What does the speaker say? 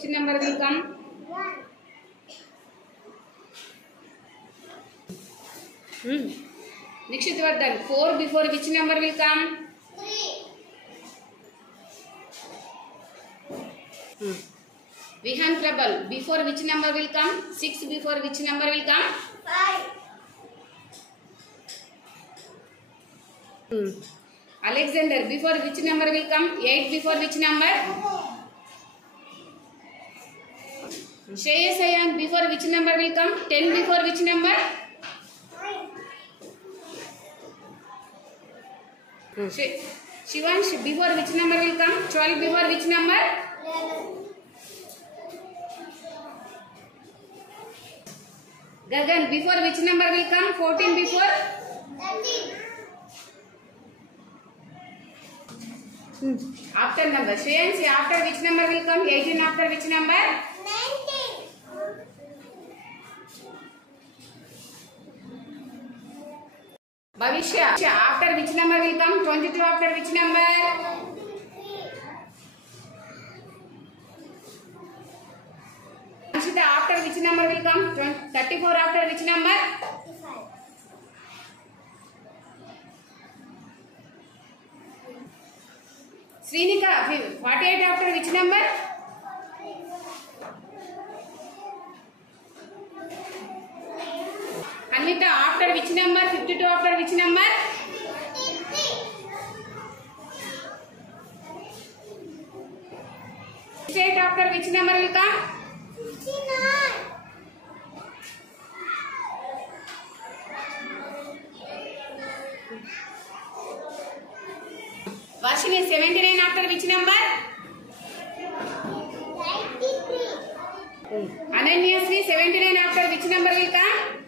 which number will come? 1. Nikshit Vardhan, 4 before which number will come? 3. Vihan Prabal, before which number will come? 6 before which number will come? 5. Alexander, before which number will come? 8 before which number? Shreyas Ayan, before which number will come? 10 before which number? 9. Shivansh, before which number will come? 12 before which number? 11. Gagan, before which number will come? 14 before? 13. After number. Shreyansh, after which number will come? 18 after which number? 19. Bhavishya, after which number will come? 22 after which number? 23. Anshita, after which number will come? 34 after which number? 35. Srinika, 48 after which number? 53. Anvita, after which number? 52 after which number? 53. 68 after which number will come? 59. Varshini, 79 after which number? 93. Ananyasri, 79 after which number will come?